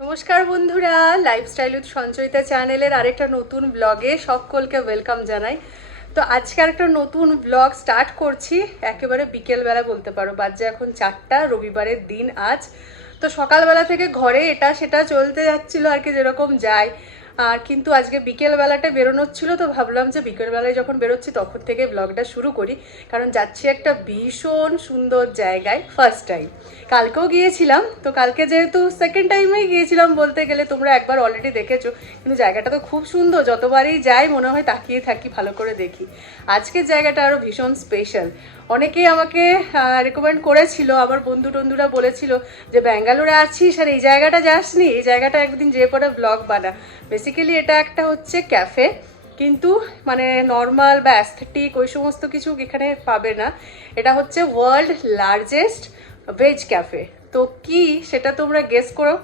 নমস্কার বন্ধুরা, lifestyle with Sanchayita চ্যানেলের আরেকটা নতুন ব্লগে সকলকে ওয়েলকাম জানাই। তো আজকে আরেকটা নতুন ব্লগ স্টার্ট করছি একেবারে বিকেলবেলা বলতে পারো, বাজে এখন 4টা, রবিবারের দিন আজ। তো সকালবেলা থেকে ঘরে এটা সেটা চলতে যাচ্ছিল আর কি, যেরকম যায়। আর কিন্তু আজকে বিকেলবেলাটা বেরোনোর ছিল, তো ভাবলাম যে বিকেলবেলায় যখন বেরোচ্ছি তখন থেকে ব্লগটা শুরু করি, কারণ যাচ্ছি একটা ভীষণ সুন্দর জায়গায় ফার্স্ট টাইম। কালকেও গিয়েছিলাম, তো কালকে যেহেতু সেকেন্ড টাইমেই গিয়েছিলাম বলতে গেলে, তোমরা একবার অলরেডি দেখেছো, কিন্তু জায়গাটা তো খুব সুন্দর, যতবারই যাই মনে হয় তাকিয়ে থাকি, ভালো করে দেখি। আজকের জায়গাটা আরও ভীষণ স্পেশাল। অনেকেই আমাকে রেকমেন্ড করেছিল, আমার বন্ধুরা বলেছিল যে ব্যাঙ্গালোরে আছিস আর এই জায়গাটা যাসনি, এই জায়গাটা একদিন যেয়ে পরে ব্লগ বানা। বেসিক্যালি এটা একটা হচ্ছে ক্যাফে, কিন্তু মানে নর্মাল বা অ্যাস্থেটিক ওই সমস্ত কিছু এখানে পাবে না। এটা হচ্ছে ওয়ার্ল্ড লার্জেস্ট ভেজ ক্যাফে। তো কি সেটা তোমরা গেস করো,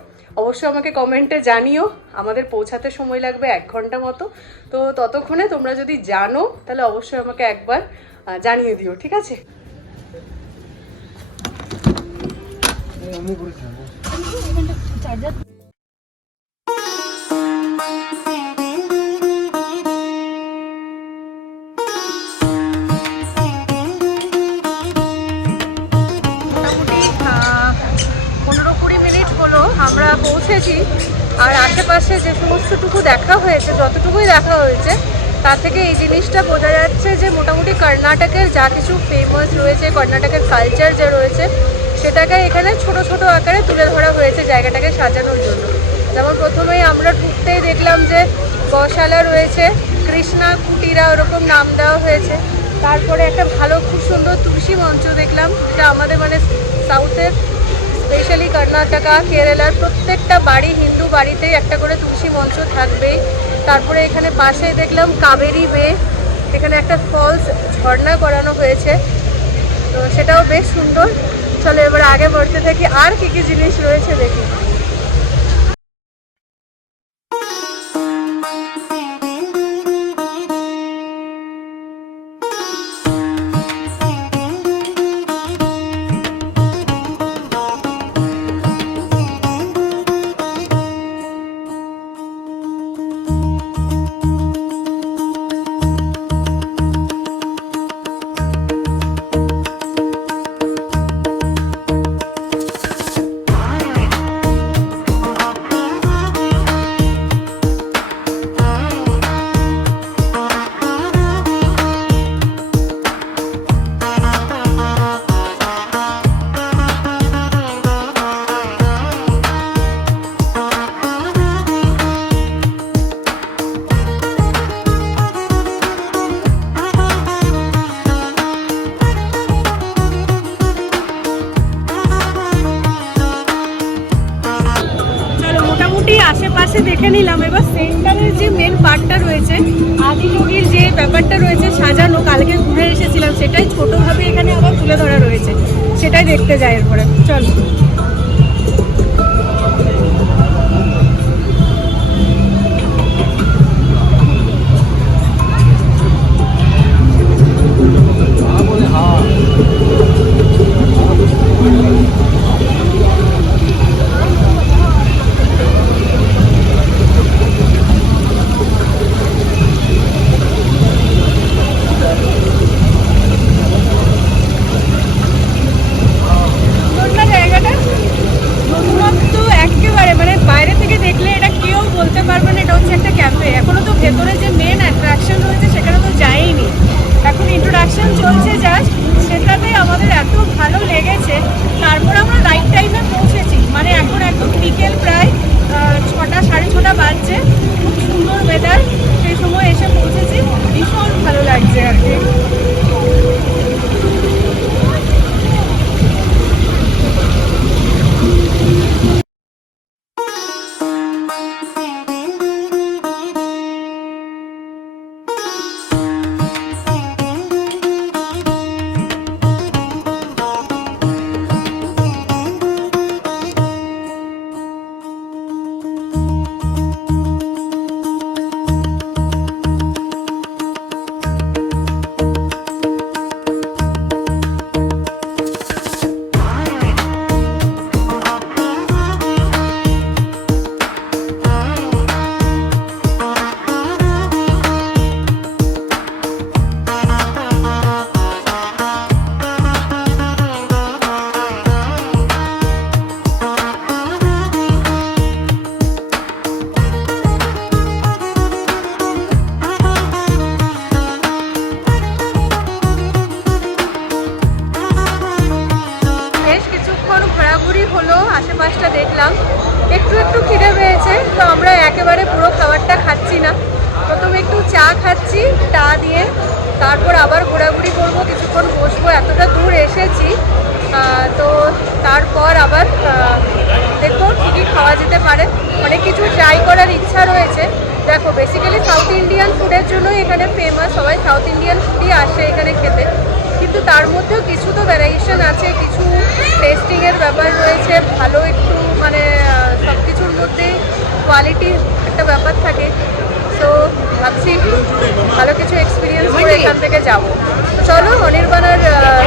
অবশ্যই আমাকে কমেন্টে জানিও। আমাদের পৌঁছাতে সময় লাগবে 1 ঘন্টা মতো। তো ততক্ষণে তোমরা যদি জানো তাহলে অবশ্যই আমাকে একবার জানিয়ে দিও, ঠিক আছে? মোটামুটি 15-20 মিনিট হলো আমরা পৌঁছেছি। আর আশেপাশে যে সমস্তটুকু দেখা হয়েছে, যতটুকুই দেখা হয়েছে, তার থেকে এই জিনিসটা বোঝা যাচ্ছে যে মোটামুটি কর্ণাটকের যা কিছু ফেমাস রয়েছে, কর্ণাটকের কালচার যা রয়েছে, সেটাকে এখানে ছোট ছোট আকারে তুলে ধরা হয়েছে জায়গাটাকে সাজানোর জন্য। যেমন প্রথমেই আমরা ঢুকতেই দেখলাম যে গশালা রয়েছে, কৃষ্ণা কুটিরা ওরকম নাম দেওয়া হয়েছে। তারপরে একটা ভালো খুব সুন্দর তুলসী মঞ্চ দেখলাম, যেটা আমাদের মানে সাউথের স্পেশালি কর্ণাটকা, কেরালার প্রত্যেকটা বাড়ি, হিন্দু বাড়িতেই একটা করে তুলসী মঞ্চ থাকবেই। তারপরে এখানে পাশে দেখলাম কাবেরী বে, এখানে একটা ফলস ঝর্ণা করানো হয়েছে, তো সেটাও বেশ সুন্দর। চলো এবার আগে বলতে থাকি আর কি কি জিনিস রয়েছে দেখি। আশেপাশে দেখে নিলাম, এবার সেন্টারের যে মেন পার্টটা রয়েছে, আদিযোগীর যে ব্যাপারটা রয়েছে সাজানো, কালকে ঘুরে এসেছিলাম, সেটাই ছোটোভাবে এখানে আবার তুলে ধরা রয়েছে, সেটাই দেখতে যাই এরপরে। চলো জায়গাটা একটু একটু খিদে পেয়েছে, তো আমরা একেবারে পুরো খাবারটা খাচ্ছি না। প্রথমে একটু চা খাচ্ছি চা দিয়ে, তারপর আবার ঘোরাঘুরি করবো, কিছুক্ষণ বসবো, এতটা দূর এসেছি। তো তারপর আবার দেখবো কী কী খাওয়া যেতে পারে। অনেক কিছু ট্রাই করার ইচ্ছা রয়েছে। দেখো, বেসিক্যালি সাউথ ইন্ডিয়ান ফুডের জন্যই এখানে ফেমাস, সবাই সাউথ ইন্ডিয়ান ফুডই আসে এখানে খেতে। কিন্তু তার মধ্যেও কিছু তো ভ্যারিয়েশন আছে, কিছু টেস্টিংয়ের ব্যাপার রয়েছে, ভালো একটু মানে সব কিছুর মধ্যেই কোয়ালিটির একটা ব্যাপার থাকে। তো ভাবছি ভালো কিছু এক্সপিরিয়েন্স করে এখান থেকে যাবো। তো চলো, অনির্বাণার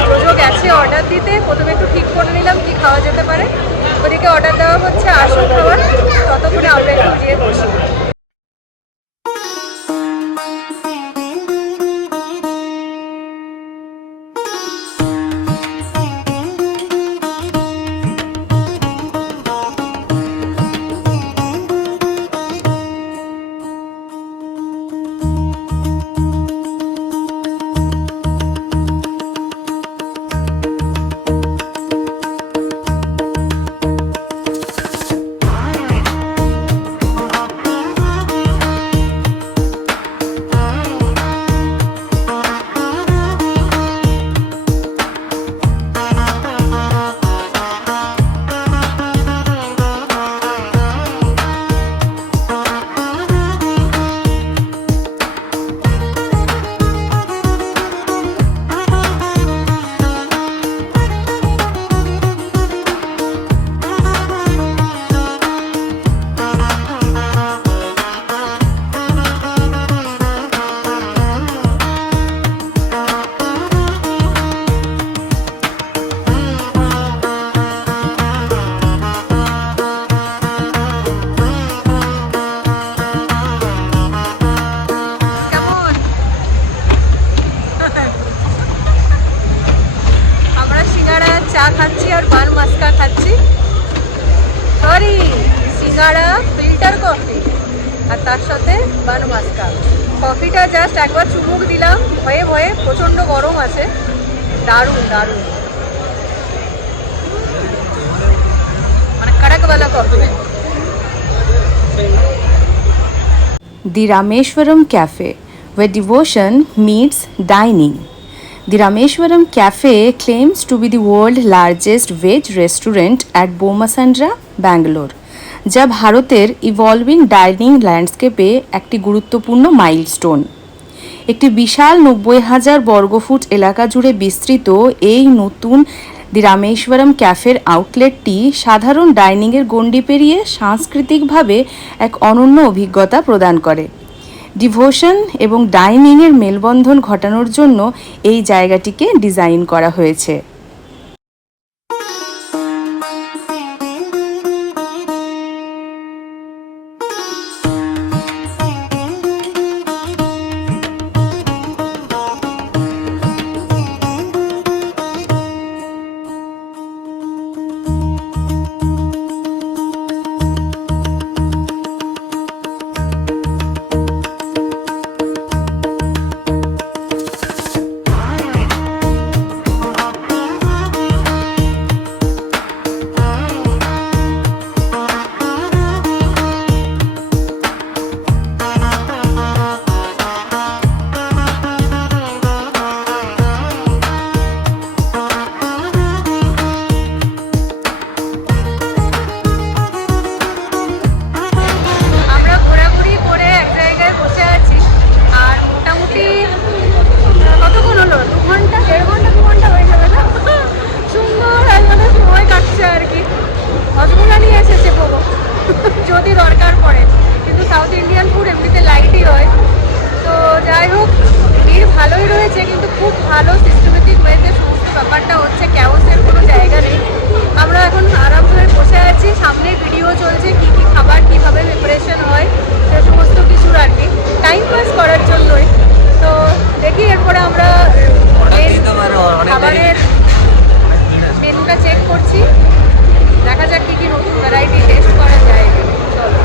সুযোগ আছে অর্ডার দিতে। প্রথমে একটু ঠিক করে নিলাম কি খাওয়া যেতে পারে, ওদিকে অর্ডার দেওয়া হচ্ছে, আসুন খাবার, ততক্ষণে আমরা একটু গিয়ে বসি। খাচ্ছি আর পান মাস্কা খাচ্ছি, সরি সিঙ্গাড়া, ফিল্টার কফি আর তার সাথে বান মাস্কা। কফিটা জাস্ট একবার চুমুক দিলাম, ভয়ে ভয়ে, প্রচণ্ড গরম আছে, দারুণ দারুণ, মানে কড়কওয়ালা coffee. The Rameshwaram Cafe, where devotion meets dining. The Rameshwaram Cafe claims to be the world's largest veg restaurant at Bomasandra, Bangalore, যা ভারতের ইভলভিং ডাইনিং ল্যান্ডস্কেপে একটি গুরুত্বপূর্ণ মাইলস্টোন। একটি বিশাল 90,000 বর্গফুট এলাকা জুড়ে বিস্তৃত এই নতুন দি রামেশ্বরম ক্যাফের আউটলেটটি সাধারণ ডাইনিংয়ের গণ্ডি পেরিয়ে সাংস্কৃতিকভাবে এক অনন্য অভিজ্ঞতা প্রদান করে। ডিভোশন এবং ডাইনিংয়ের মেলবন্ধন ঘটানোর জন্য এই জায়গাটিকে ডিজাইন করা হয়েছে। যদি দরকার পড়ে, কিন্তু সাউথ ইন্ডিয়ান ফুড এমনিতে লাইটই হয়। তো যাই হোক, ভিড় ভালোই রয়েছে, কিন্তু খুব ভালো সিস্টেমেটিক ওয়েতে সমস্ত ব্যাপারটা হচ্ছে, ক্যাওসের কোনো জায়গা নেই। আমরা এখন আরাম করে বসে আছি, সামনে ভিডিও চলছে, কী কী খাবার কীভাবে প্রিপারেশন হয় সে সমস্ত কিছুর আর কি টাইম পাস করার জন্যই। তো দেখি এরপরে আমরা খাবারের মেনুটা চেক করছি, দেখা যাক কী কী নতুন ভ্যারাইটি টেস্ট করা যায়। চলো।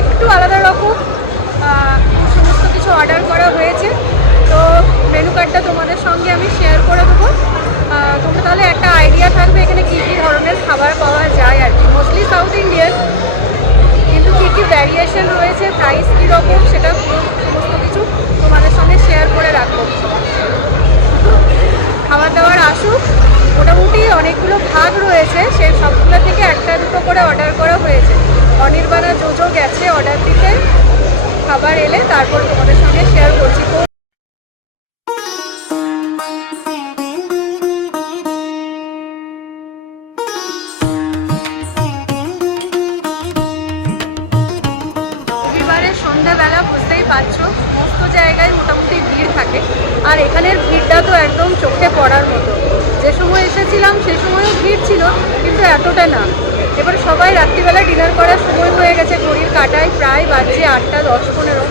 একটু আলাদা রকম সমস্ত কিছু অর্ডার করা হয়েছে। তো মেনু কার্ডটা তোমাদের সঙ্গে আমি শেয়ার করে দেবো, তোমরা তাহলে একটা আইডিয়া থাকবে এখানে কী কী ধরনের খাবার পাওয়া যায় আর কি। মোস্টলি সাউথ ইন্ডিয়ান, কিন্তু কী কী ভ্যারিয়েশন রয়েছে, প্রাইস কীরকম, সেটা সমস্ত কিছু তোমাদের সঙ্গে শেয়ার করে রাখবো। খাবার দাবার আসুক, মোটামুটি অনেকগুলো ভাগ রয়েছে, সেই সবগুলো থেকে একটা দুটো করে অর্ডার করা হয়েছে। অনির্বাণা জোজো গেছে অর্ডার দিতে, খাবার এলে তারপর তোমাদের সঙ্গে শেয়ার করছি। সন্ধ্যাবেলা বুঝতেই পারছো সমস্ত জায়গায় মোটামুটি ভিড় থাকে, আর এখানের ভিড়টা তো একদম চোখে পড়ার মতো। যে সময় এসেছিলাম সে সময়ও ভিড় ছিল, কিন্তু এতটা না। এবার সবাই রাত্রিবেলা ডিনার করার সময় হয়ে গেছে, ঘড়ির কাঁটায় প্রায় বাজছে 8টা 10-15।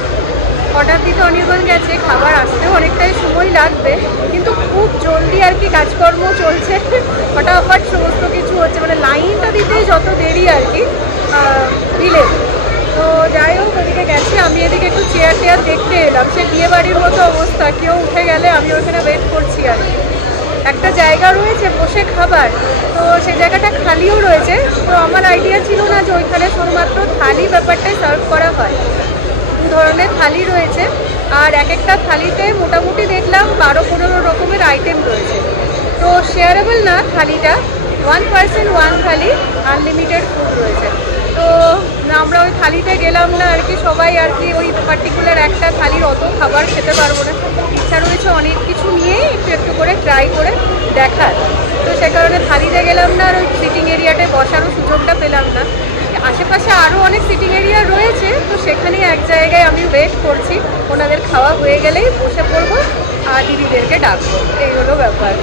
অর্ডার দিতে অনির্বাণ গেছে, খাবার আসতেও অনেকটাই সময় লাগবে, কিন্তু খুব জলদি আর কি কাজকর্ম চলছে, ফটাফট সমস্ত কিছু হচ্ছে, মানে লাইনটা দিতেই যত দেরি আর কি দিলে। তো যাই হোক, ওদিকে গেছি, আমি এদিকে একটু চেয়ার টেয়ার দেখতে এলাম। সে বিয়ে বাড়ির মতো অবস্থা, কেউ উঠে গেলে আমি ওখানে ওয়েট করছি আর কি। একটা জায়গা রয়েছে বসে খাবার, তো সেই জায়গাটা খালিও রয়েছে। তো আমার আইডিয়া ছিল না যে ওইখানে শুধুমাত্র থালি ব্যাপারটাই সার্ভ করা হয়। 2 ধরনের থালি রয়েছে, আর এক একটা থালিতে মোটামুটি দেখলাম 12-15 রকমের আইটেম রয়েছে। তো শেয়ারেবল না থালিটা, 1 পার্সন 1 থালি, আনলিমিটেড ফুড রয়েছে। তো আমরা ওই থালিতে গেলাম না আর কি, সবাই আর কি ওই পার্টিকুলার একটা থালির অত খাবার খেতে পারবো না। ইচ্ছা রয়েছে অনেক কিছু নিয়েই একটু একটু করে ট্রাই করে দেখার। তো সে কারণে থালিতে গেলাম না, আর ওই সিটিং এরিয়াটায় বসারও সুযোগটা পেলাম না। আশেপাশে আরও অনেক সিটিং এরিয়া রয়েছে, তো সেখানে এক জায়গায় আমি ওয়েট করছি, ওনাদের খাওয়া হয়ে গেলেই বসে পড়বো আর দিদিদেরকে ডাকবো। এই হলো ব্যাপার।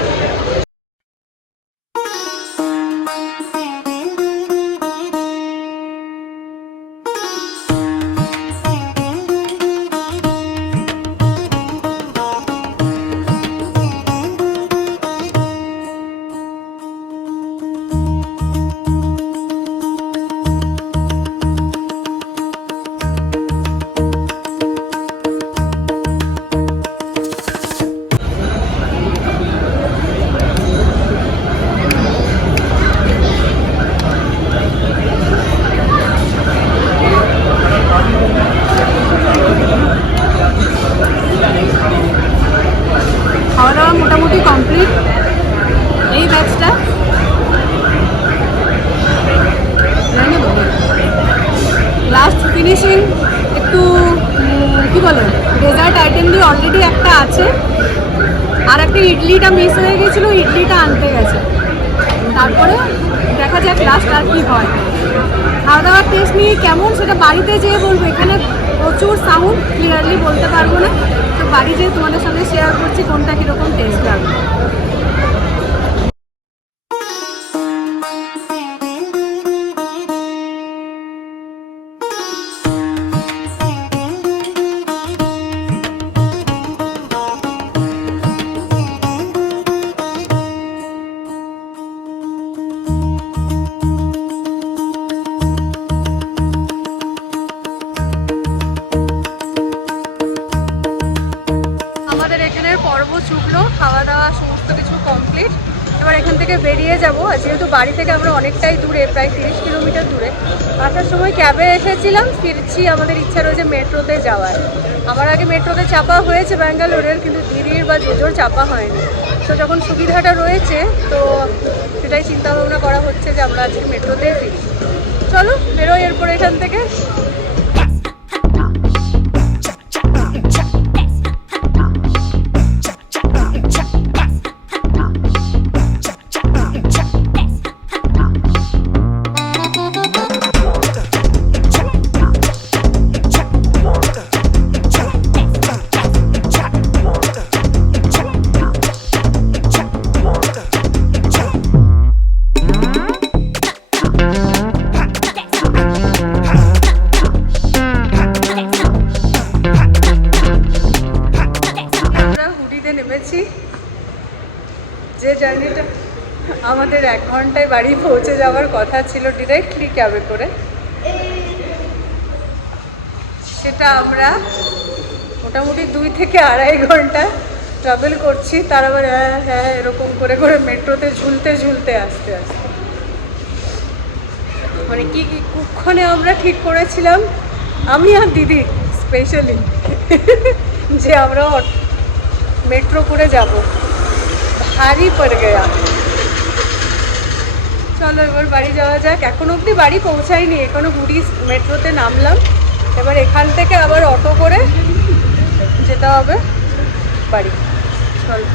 খাওয়া দাওয়া মোটামুটি কমপ্লিট। এই ব্যাচটা লাস্ট ফিনিশিং, একটু কী বলে ডেজার্ট আইটেম দিয়ে অলরেডি একটা আছে, আর একটা ইডলিটা মিস হয়ে গেছিলো, ইডলিটা আনতে গেছে। তারপরে দেখা যাক লাস্ট আর কি হয়। খাওয়া দাওয়ার টেস্ট নিয়ে কেমন সেটা বাড়িতে যেয়ে বলবো, এখানে প্রচুর সাউন্ড, ক্লিয়ারলি বলতে পারবো না। তো বাড়ি যেয়ে তোমাদের সঙ্গে শেয়ার করছি কোনটা কীরকম টেস্ট লাগবে। পর্ব চুকলো, খাওয়া দাওয়া সমস্ত কিছু কমপ্লিট। এবার এখান থেকে বেরিয়ে যাব। যেহেতু বাড়ি থেকে আমরা অনেকটাই দূরে, প্রায় 30 কিলোমিটার দূরে, আসার সময় ক্যাবে এসেছিলাম, ফিরছি আমাদের ইচ্ছা রয়েছে মেট্রোতে যাওয়ার। আমার আগে মেট্রোতে চাপা হয়েছে ব্যাঙ্গালোরের, কিন্তু দিদির বা জোজোর চাপা হয়নি। তো যখন সুবিধাটা রয়েছে তো সেটাই চিন্তা ভাবনা করা হচ্ছে যে আমরা আজকে মেট্রোতে ফিরি। চলো বেরোই এরপর এখান থেকে। যে জার্নিটা আমাদের 1 ঘন্টায় বাড়ি পৌঁছে যাওয়ার কথা ছিল ডিরেক্টলি ক্যাবে করে, যেটা আমরা মোটামুটি 2 থেকে আড়াই ঘন্টা ট্রাভেল করছি, তার আবার হ্যাঁ হ্যাঁ এরকম করে করে মেট্রোতে ঝুলতে ঝুলতে আস্তে আস্তে মানে কি কুক্ষণে আমরা ঠিক করেছিলাম আমি আর দিদি স্পেশালি যে আমরা মেট্রো করে যাব, ভারী পড়ে গেয়া। চলো এবার বাড়ি যাওয়া যাক। এখন অবধি বাড়ি পৌঁছাইনি, এখনো গুড়ি মেট্রোতে নামলাম, এবার এখান থেকে আবার অটো করে যেতে হবে বাড়ি। চলো।